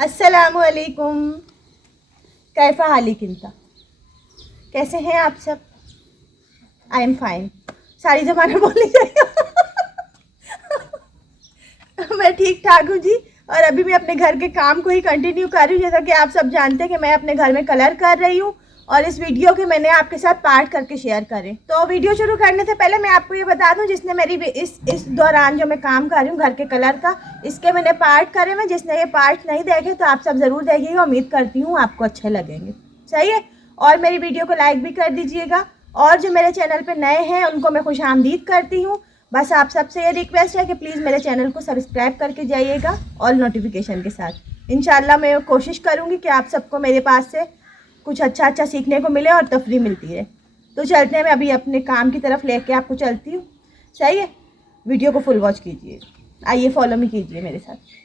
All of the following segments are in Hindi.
अस्सलामुअलैकुम। कैफ़ा हालिक इंता, कैसे हैं आप सब? I am fine. सारी ज़बानें बोलनी चाहिए। मैं ठीक ठाक हूँ जी। और अभी मैं अपने घर के काम को ही कंटिन्यू कर रही हूँ। जैसा कि आप सब जानते हैं कि मैं अपने घर में कलर कर रही हूँ और इस वीडियो के मैंने आपके साथ पार्ट करके शेयर करें। तो वीडियो शुरू करने से पहले मैं आपको ये बता दूँ, जिसने मेरी इस दौरान जो मैं काम कर रही हूँ घर के कलर का, इसके मैंने पार्ट करे हुए। जिसने ये पार्ट नहीं देखे तो आप सब ज़रूर देखिएगा। उम्मीद करती हूँ आपको अच्छे लगेंगे। सही है। और मेरी वीडियो को लाइक भी कर दीजिएगा। और जो मेरे चैनल पर नए हैं उनको मैं खुश आमदीद करती हूँ। बस आप सबसे ये रिक्वेस्ट है कि प्लीज़ मेरे चैनल को सब्सक्राइब करके जाइएगा और नोटिफिकेशन के साथ। इंशाल्लाह मैं कोशिश करूँगी कि आप सबको मेरे पास से कुछ अच्छा सीखने को मिले और तफरी मिलती रहे। तो चलते हैं, मैं अभी अपने काम की तरफ लेके आपको चलती हूँ। सही है। वीडियो को फुल वॉच कीजिए। आइए फॉलो में कीजिए मेरे साथ।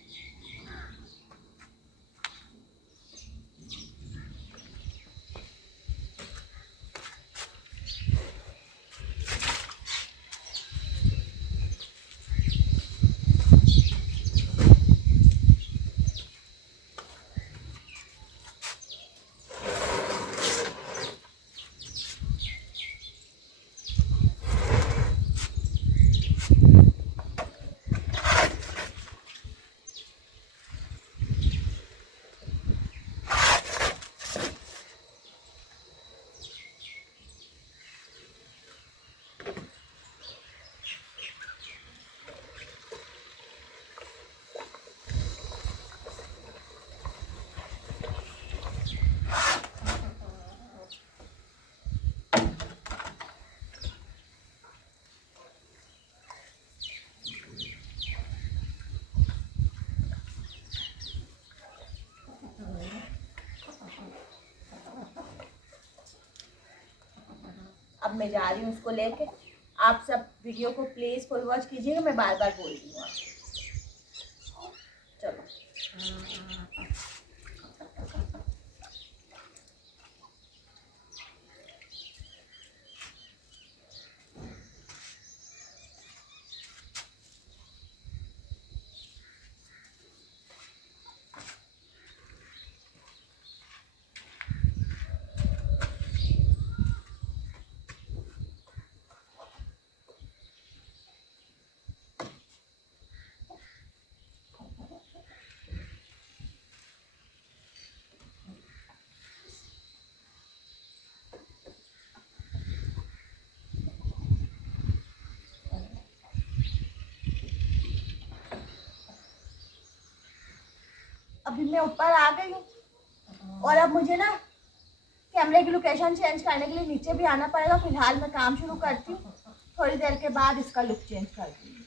अब मैं जा रही हूँ उसको लेके। आप सब वीडियो को प्लीज़ फुल वॉच कीजिएगा। मैं बार बार बोल रही हूँ। चलो। अभी मैं ऊपर आ गई हूँ और अब मुझे ना कैमरे की लोकेशन चेंज करने के लिए नीचे भी आना पड़ेगा। फिलहाल मैं काम शुरू करती हूँ, थोड़ी देर के बाद इसका लुक चेंज करती हूँ।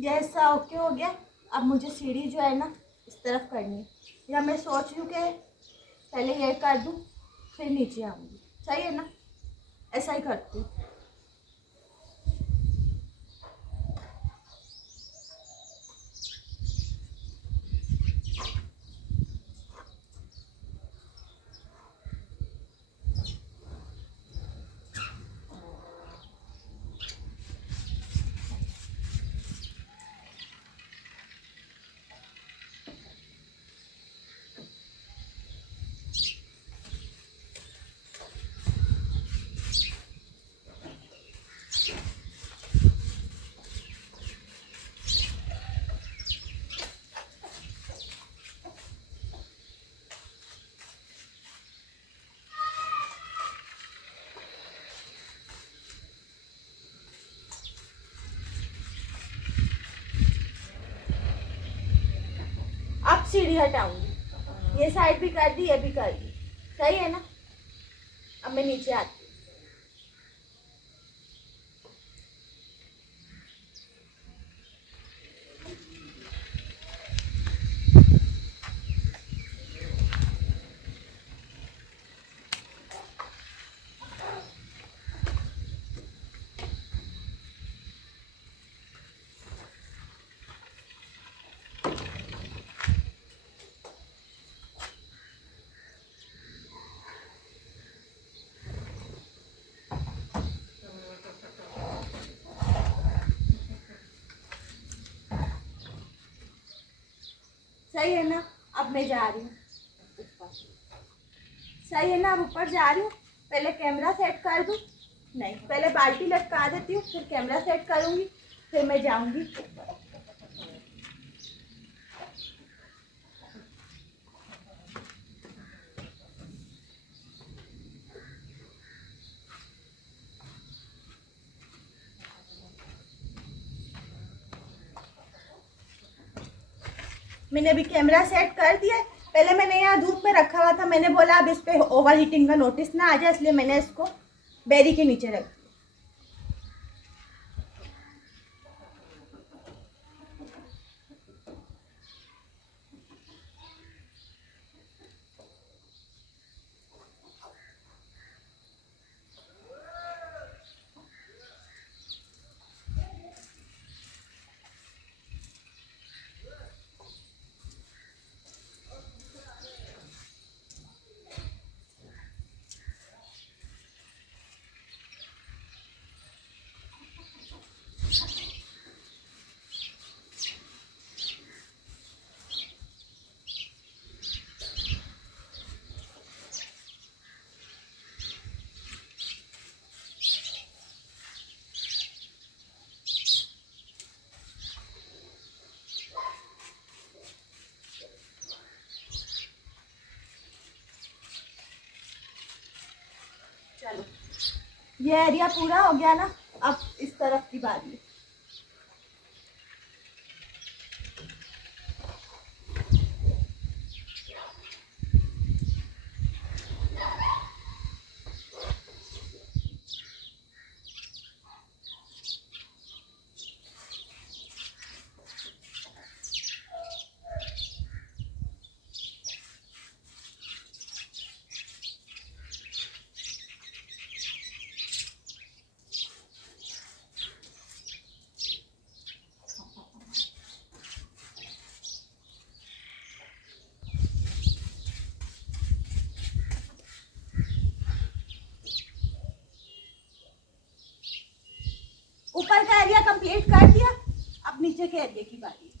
ये ऐसा ओके हो गया। अब मुझे सीढ़ी जो है ना इस तरफ करनी है, या मैं सोच रही हूँ कि पहले ये कर दूँ फिर नीचे आऊँगी। सही है ना? ऐसा ही करती हूँ। सीढ़ी हटाऊंगी। ये साइड भी कर दी, ये भी कर दी, सही है ना। अब मैं नीचे आती हूँ। सही है ना। अब मैं जा रही हूँ ऊपर। सही है ना, अब ऊपर जा रही हूँ। पहले कैमरा सेट कर दूँ, नहीं पहले बाल्टी लटका देती हूँ, फिर कैमरा सेट करूँगी, फिर मैं जाऊँगी। मैंने अभी कैमरा सेट कर दिया है। पहले मैंने यहाँ धूप में रखा हुआ था, मैंने बोला अब इस पे ओवर हीटिंग का नोटिस ना आ जाए, इसलिए मैंने इसको बैरी के नीचे रख दिया। चलो, ये एरिया पूरा हो गया ना। अब इस तरफ की बारी है। ऊपर का एरिया कंप्लीट कर दिया, अब नीचे के एरिया की बारी है।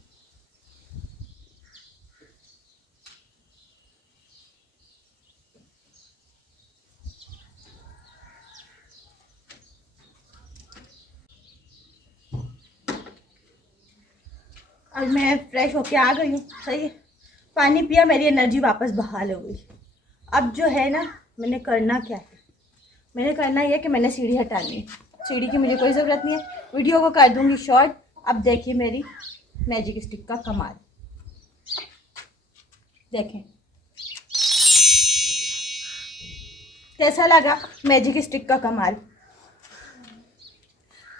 और मैं फ्रेश होके आ गई हूँ, सही है। पानी पिया, मेरी एनर्जी वापस बहाल हो गई। अब जो है ना, मैंने करना क्या है, मैंने करना ये कि मैंने सीढ़ी हटानी है। सीढ़ी की मुझे कोई ज़रूरत नहीं है, वीडियो को कर दूंगी शॉर्ट। अब देखिए मेरी मैजिक स्टिक का कमाल, देखें कैसा लगा मैजिक स्टिक का कमाल।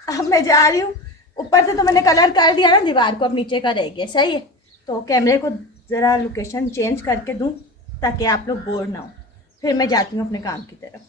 अब मैं जा रही हूँ ऊपर से, तो मैंने कलर कर दिया ना दीवार को, अब नीचे का रह गया, सही है। तो कैमरे को ज़रा लोकेशन चेंज करके दूँ ताकि आप लोग बोर ना हो। फिर मैं जाती हूँ अपने काम की तरफ।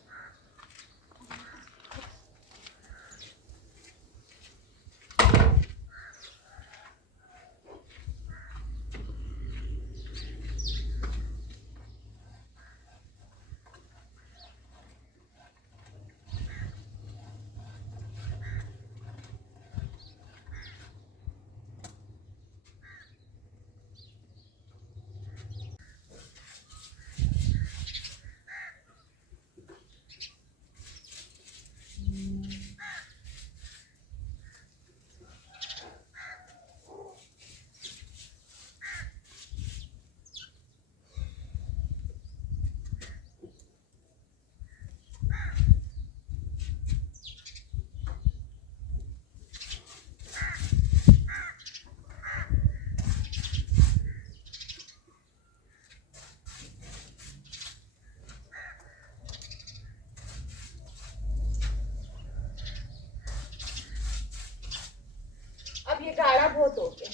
अब ये गाढ़ा बहुत हो गया,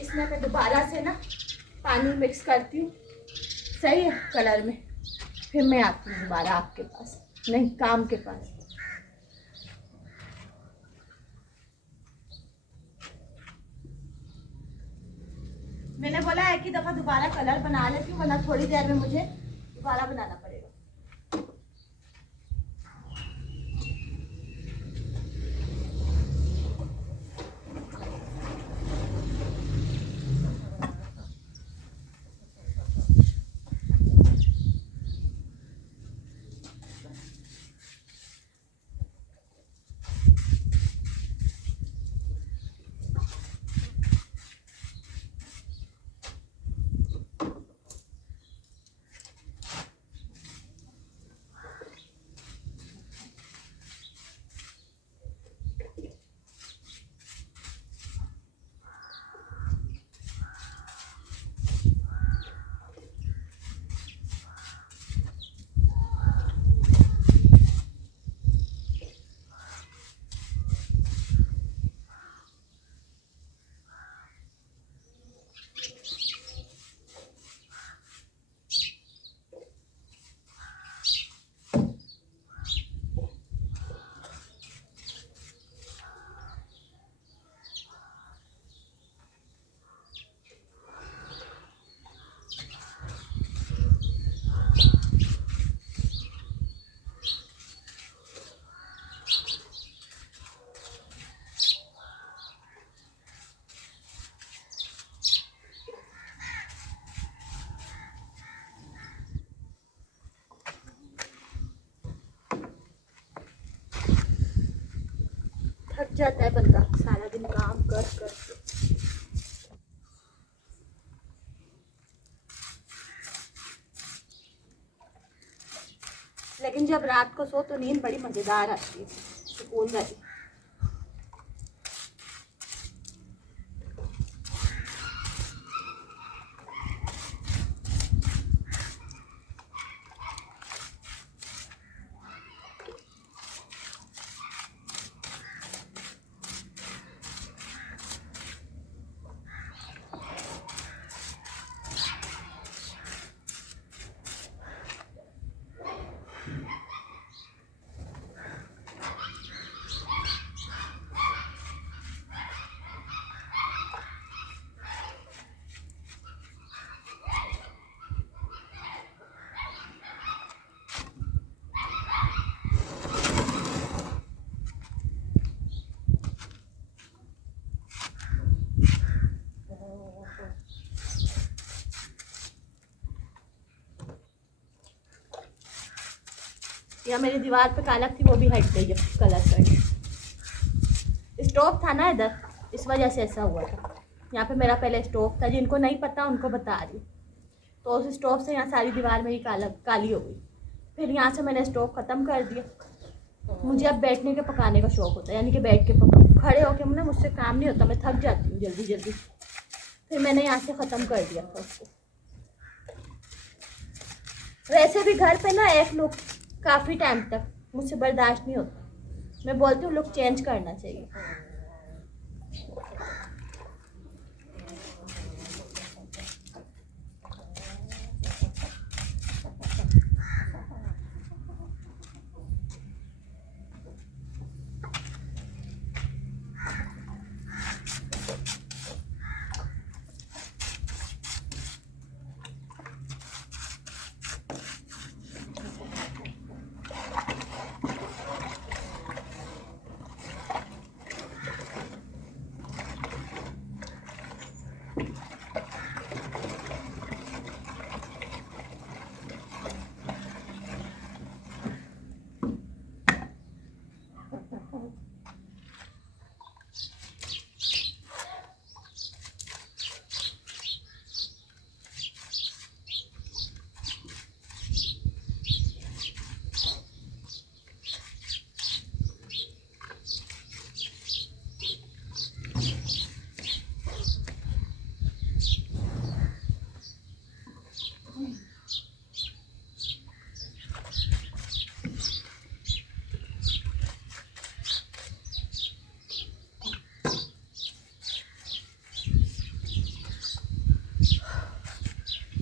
इसमें मैं दोबारा से ना पानी मिक्स करती हूँ, सही है कलर में। फिर मैं आती हूँ दोबारा आपके पास, नहीं काम के पास। मैंने बोला एक ही दफ़ा दोबारा कलर बना लेती हूँ, वरना थोड़ी देर में मुझे दोबारा बनाना पड़ेगा। थक जाता है बंदा सारा दिन काम कर कर के। लेकिन जब रात को सो तो नींद बड़ी मज़ेदार आती है, सुकून वाली। या मेरी दीवार पे कालक थी, वो भी हट गई जब कलर करने। स्टोव था ना इधर, इस वजह से ऐसा हुआ था। यहाँ पे मेरा पहले स्टोव था, जिनको नहीं पता उनको बता रही हूँ। तो उस स्टोव से यहाँ सारी दीवार मेरी काली हो गई। फिर यहाँ से मैंने स्टोव ख़त्म कर दिया। मुझे अब बैठने के पकाने का शौक़ होता है, यानी कि बैठ के पकाऊँ। खड़े होकर ना मुझसे काम नहीं होता, मैं थक जाती हूँ जल्दी जल्दी। फिर मैंने यहाँ से ख़त्म कर दिया था उसको। वैसे भी घर पे ना एक लुक काफ़ी टाइम तक मुझसे बर्दाश्त नहीं होता। मैं बोलती हूँ लुक चेंज करना चाहिए।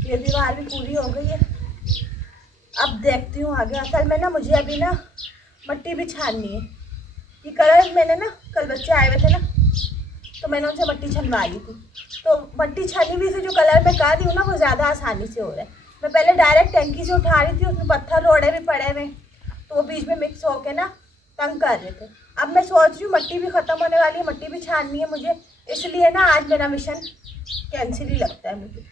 ये दीवार भी पूरी हो गई है। अब देखती हूँ आगे। असल में ना मुझे अभी ना मट्टी भी छाननी है। ये कलर मैंने ना कल बच्चे आए हुए थे ना, तो मैंने उनसे मट्टी छनवा ली थी। तो मट्टी छनी हुई से जो कलर मैं कर रही हूँ ना वो ज़्यादा आसानी से हो रहा है। मैं पहले डायरेक्ट टैंकी से उठा रही थी, उसमें पत्थर रोड़े भी पड़े हुए, तो वो बीच में मिक्स होके ना तंग कर रहे थे। अब मैं सोच रही हूँ मट्टी भी ख़त्म होने वाली है, मट्टी भी छाननी है मुझे, इसलिए ना आज मेरा मिशन कैंसिल ही लगता है मुझे।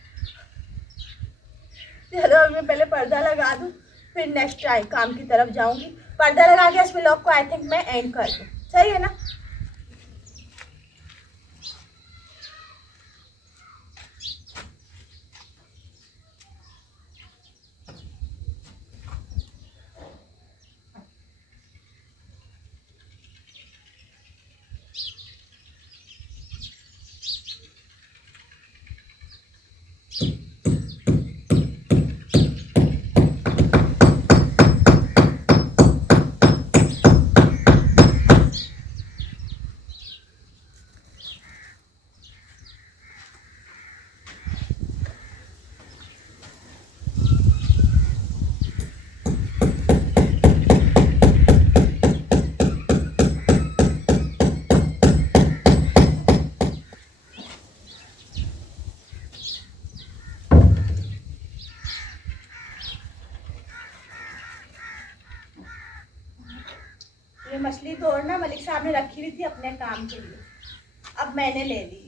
चलो अब मैं पहले पर्दा लगा दूँ, फिर नेक्स्ट काम की तरफ जाऊँगी। पर्दा लगा के इस व्लॉग को आई थिंक मैं एंड कर दूँ, सही है ना। ये मछली तोड़ना मलिक साहब ने रखी हुई थी अपने काम के लिए, अब मैंने ले ली।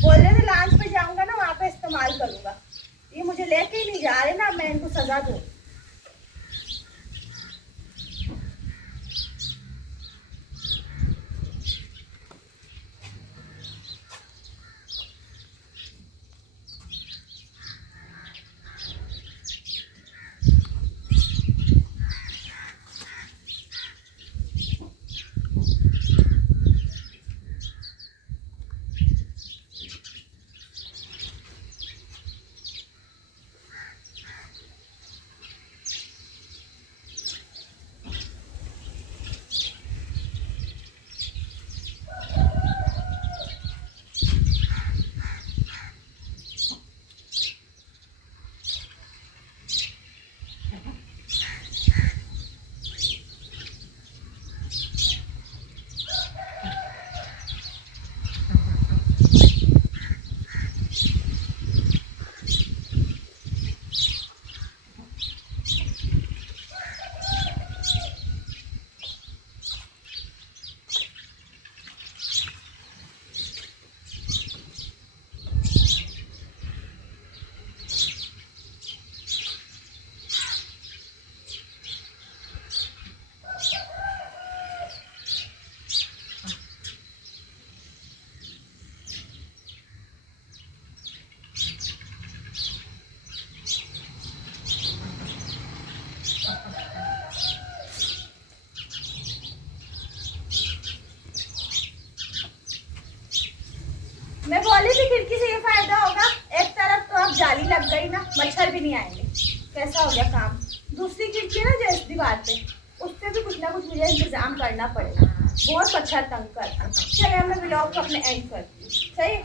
बोल रहे थे लॉन्च पे जाऊंगा ना वहाँ पे इस्तेमाल करूंगा, ये मुझे लेके ही नहीं जा रहे ना, मैं इनको सजा दूँ। मैं बोली थी खिड़की से ये फायदा होगा, एक तरफ तो अब जाली लग गई ना, मच्छर भी नहीं आएंगे। कैसा हो गया काम। दूसरी खिड़की है ना जो इस दीवार पे, उस पर भी कुछ ना कुछ मुझे इंतजाम करना पड़ेगा, बहुत मच्छर तंग करता है। चलिए मैं व्लॉग को अपने एंड करती हूँ, सही।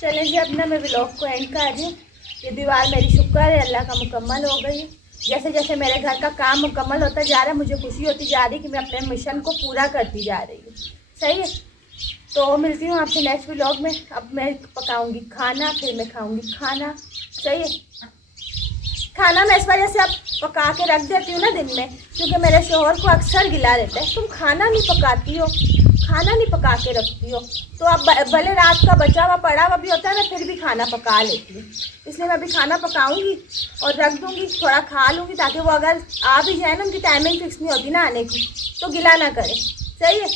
चलिए जी अपना मैं व्लॉग को एंड कर रही हूँ। ये दीवार मेरी शुक्र है अल्लाह का मुकम्मल हो गई। जैसे जैसे मेरे घर का काम मुकम्मल होता जा रहा है, मुझे खुशी होती जा रही है कि मैं अपने मिशन को पूरा करती जा रही हूँ, सही है। तो मिलती हूँ आपसे नेक्स्ट व्लॉग में। अब मैं पकाऊंगी खाना, फिर मैं खाऊंगी खाना, सही है। खाना मैं इस वजह से अब पका के रख देती हूँ ना दिन में, क्योंकि मेरे शोहर को अक्सर गिला रहता है, तुम खाना नहीं पकाती हो, खाना नहीं पका के रखती हो। तो अब भले रात का बचा हुआ पड़ा हुआ भी होता है, मैं फिर भी खाना पका लेती हूँ। इसलिए मैं अभी खाना पकाऊंगी और रख दूंगी, थोड़ा खा लूँगी, ताकि वो अगर आ भी जाए ना, उनकी टाइमिंग फिक्स नहीं होती ना आने की, तो गिला ना करे, सही है।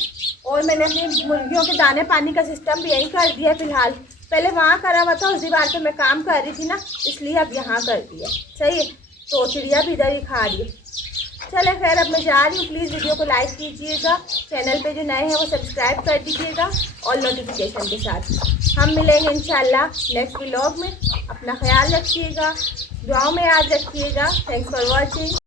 और मैंने अपनी मुर्गियों के दाने पानी का सिस्टम भी यही कर दिया फ़िलहाल। पहले वहाँ करा हुआ था, उस दीवार पे मैं काम कर रही थी ना, इसलिए अब यहाँ कर दिया, सही है। तो चिड़िया भी इधर ही खा रही है। चले खैर अब मैं जा रही हूँ। प्लीज़ वीडियो को लाइक कीजिएगा, चैनल पे जो नए हैं वो सब्सक्राइब कर दीजिएगा और नोटिफिकेशन के साथ। हम मिलेंगे इंशाल्लाह नेक्स्ट व्लॉग में। अपना ख्याल रखिएगा, दुआओं में याद रखिएगा। Thanks for watching.